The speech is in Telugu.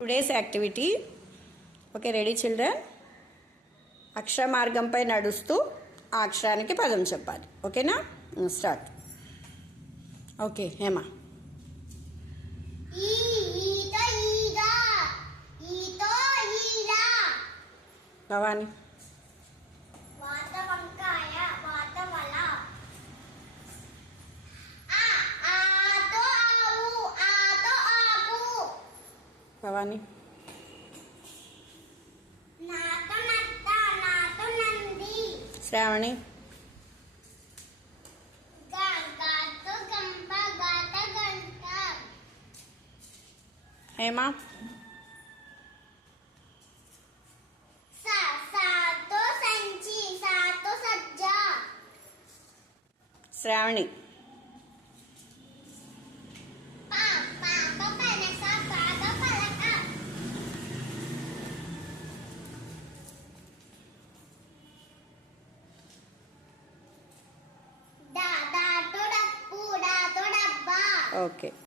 Today's activity. Okay, ready children? అక్షర మార్గంపై నడుస్తూ ఆ అక్షరానికి పదం చెప్పాలి. ఓకేనా? Start. Okay Hema. Bhavani. Bhavani. Shravani. Hema. Shravani. Okay.